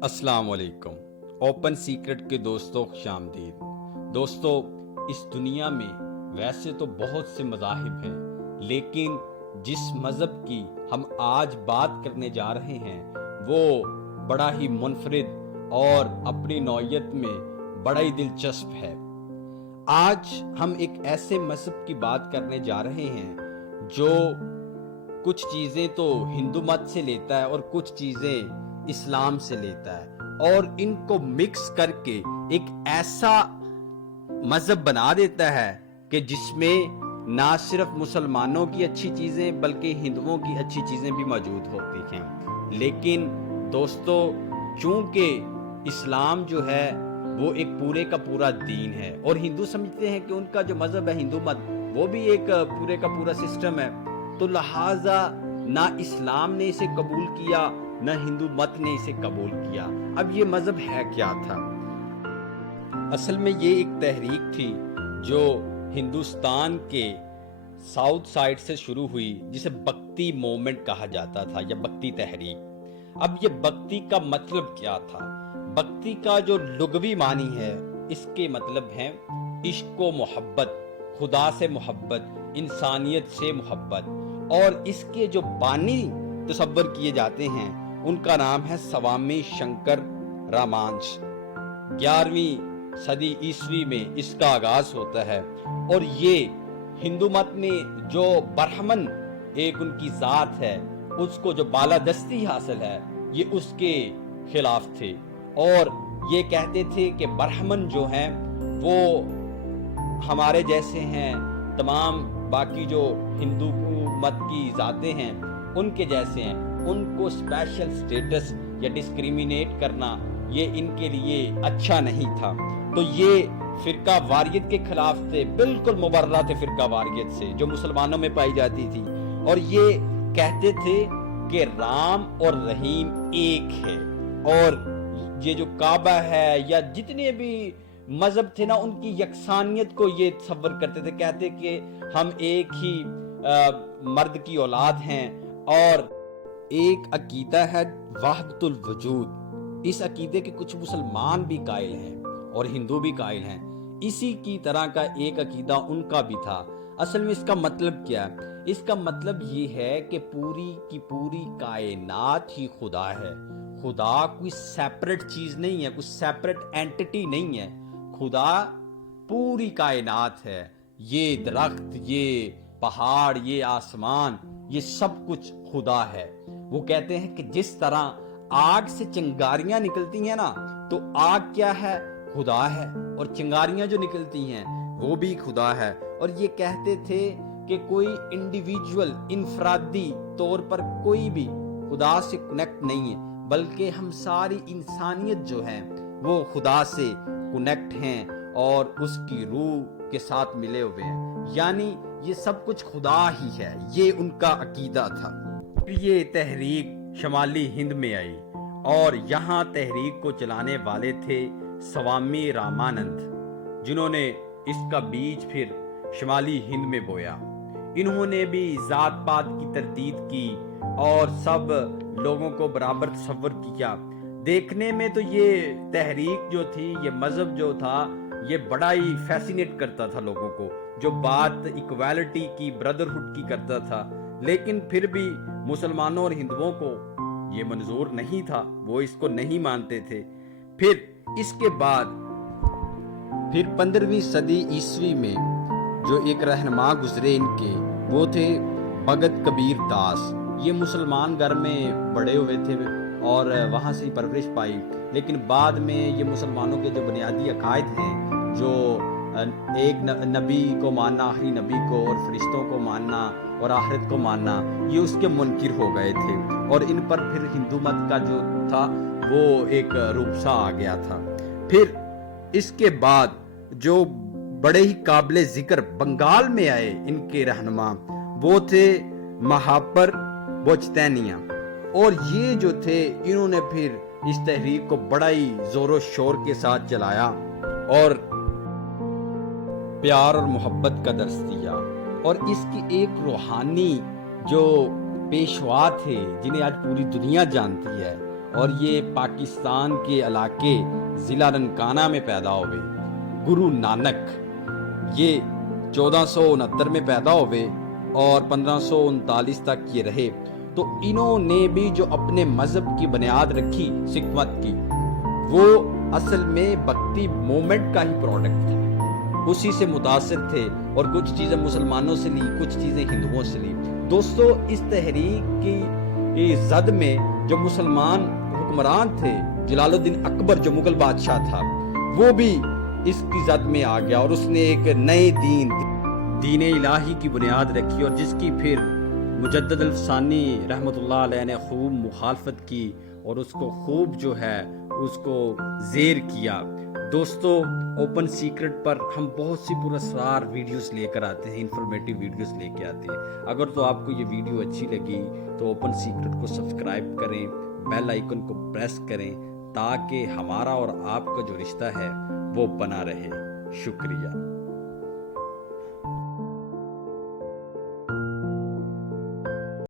अस्सलाम वालेकुम। Open secret के दोस्तों खुश आमदीद। दोस्तों, इस दुनिया में वैसे तो बहुत से मज़ाहिब हैं, लेकिन जिस मज़हब की हम आज बात करने जा रहे हैं वो बड़ा ही मुनफरिद और अपनी नौइयत में बड़ा ही दिलचस्प है। आज हम एक ऐसे मज़हब की बात करने जा रहे हैं जो कुछ चीज़ें तो हिंदू मत से लेता है और कुछ चीज़ें इस्लाम से लेता है, और इनको मिक्स करके एक ऐसा मजहब बना देता है कि जिसमें ना सिर्फ मुसलमानों की अच्छी चीज़ें बल्कि हिंदुओं की अच्छी चीज़ें भी मौजूद होती हैं। लेकिन दोस्तों, चूंकि इस्लाम जो है वो एक पूरे का पूरा दीन है और हिंदू समझते हैं कि उनका जो मजहब है हिंदू मत वो भी एक पूरे का पूरा सिस्टम है, तो लिहाजा ना इस्लाम ने इसे कबूल किया ना हिंदू मत ने इसे कबूल किया। अब ये मजहब है क्या था? असल में ये एक तहरीक थी जो हिंदुस्तान के साउथ साइड से शुरू हुई, जिसे भक्ति मूवमेंट कहा जाता था या भक्ति तहरीक। अब ये भक्ति का मतलब क्या था? भक्ति का जो लुग़वी मानी है, इसके मतलब है इश्क व मोहब्बत, खुदा से मोहब्बत, इंसानियत से मोहब्बत। और इसके जो बानी तसव्वुर किए जाते हैं उनका नाम है स्वामी शंकर रामांश। 11वीं सदी ईस्वी में इसका आगाज होता है और ये हिंदू मत में जो ब्राह्मण एक उनकी जात है उसको जो बालादस्ती हासिल है ये उसके खिलाफ थे, और ये कहते थे कि ब्राह्मण जो हैं वो हमारे जैसे हैं, तमाम बाकी जो हिंदू मत की जातें हैं उनके जैसे हैं, उनको स्पेशल स्टेटस या डिस्क्रिमिनेट करना ये इनके लिए अच्छा नहीं था। तो ये फिरका वारियत के खिलाफ थे, बिल्कुल मुबर्रा थे फिरका वारियत से जो मुसलमानों में पाई जाती थी। और ये कहते थे कि राम और रहीम एक है, और ये जो काबा है या जितने भी मजहब थे ना उनकी यकसानियत को ये तसव्वुर करते थे। कहते कि हम एक ही मर्द की औलाद हैं, और एक अकीदा है वहदतुल वजूद। इस अकीदे के कुछ मुसलमान भी कायल हैं और हिंदू भी कायल हैं। इसी की तरह का एक अकीदा उनका भी था। असल में इसका मतलब क्या है? इसका मतलब ये है कि पूरी की पूरी कायनात ही खुदा है। खुदा कोई सेपरेट चीज नहीं है, कोई सेपरेट एंटिटी नहीं है। खुदा पूरी कायनात है। ये दरख्त, ये पहाड़, ये आसमान, ये सब कुछ खुदा है। वो कहते हैं कि जिस तरह आग से चिंगारियां निकलती हैं ना, तो आग क्या है? खुदा है, और चिंगारियां जो निकलती हैं वो भी खुदा है। और ये कहते थे कि कोई इंडिविजुअल इनफरादी तौर पर कोई भी खुदा से कनेक्ट नहीं है, बल्कि हम सारी इंसानियत जो है वो खुदा से कनेक्ट हैं और उसकी रूह के साथ मिले हुए हैं, यानी ये सब कुछ खुदा ही है। ये उनका अकीदा था। ये तहरीक शमाली हिंद में आई और यहाँ तहरीक को चलाने वाले थे स्वामी रामानंद, जिन्होंने इसका बीज फिर शमाली हिंद में बोया। इन्होंने भी जात पात की तरदीद की और सब लोगों को बराबर तसव्वुर किया। देखने में तो ये तहरीक जो थी, ये मजहब जो था, ये बड़ा ही फैसिनेट करता था लोगों को, जो बात इक्वालिटी की, ब्रदरहुड की करता था। लेकिन फिर भी मुसलमानों और हिंदुओं को ये मंजूर नहीं था, वो इसको नहीं मानते थे। फिर इसके बाद 15वीं सदी ईस्वी में जो एक रहनुमा गुजरे इनके, वो थे भगत कबीर दास। ये मुसलमान घर में बड़े हुए थे और वहाँ से ही परवरिश पाई, लेकिन बाद में ये मुसलमानों के जो बुनियादी अकायद हैं, जो एक नबी को मानना, आखिरी नबी को, और फरिश्तों को मानना और आखिरत को मानना, ये उसके मुनकिर हो गए थे, और इन पर फिर हिंदू मत का जो था वो एक रूपसा आ गया था। फिर इसके बाद जो बड़े ही काबिल जिक्र बंगाल में आए इनके रहनुमा, वो थे महापर बोचतैनिया, और ये जो थे इन्होंने फिर इस तहरीक को बड़ा ही जोरों शोर के साथ चलाया और प्यार और मोहब्बत का दर्स दिया। और इसकी एक रूहानी जो पेशवा थे जिन्हें आज पूरी दुनिया जानती है, اور یہ پاکستان کے علاقے ضلع ننکانہ میں پیدا ہوئے۔ گرو نانک یہ 1469 میں پیدا ہوئے اور 1539 تک یہ رہے۔ تو انہوں نے بھی جو اپنے مذہب کی بنیاد رکھی سکھ مت کی، وہ اصل میں بھکتی مومنٹ کا ہی پروڈکٹ تھا، اسی سے متاثر تھے اور کچھ چیزیں مسلمانوں سے لی، کچھ چیزیں ہندوؤں سے لی۔ دوستو اس تحریک کی زد میں جو مسلمان حکمران تھے، جلال الدین اکبر جو مغل بادشاہ تھا، وہ بھی اس کی زد میں آ گیا اور اس نے ایک نئے دین الہی کی بنیاد رکھی، اور جس کی پھر مجدد الفسانی رحمۃ اللہ علیہ نے خوب مخالفت کی اور اس کو خوب جو ہے اس کو زیر کیا۔ دوستو اوپن سیکرٹ پر ہم بہت سی پراسرار ویڈیوز لے کر آتے ہیں، انفارمیٹیو ویڈیوز لے کے آتے ہیں۔ اگر تو آپ کو یہ ویڈیو اچھی لگی تو اوپن سیکرٹ کو سبسکرائب کریں، بیل آئیکن کو پریس کریں تاکہ ہمارا اور آپ کا جو رشتہ ہے وہ بنا رہے۔ شکریہ۔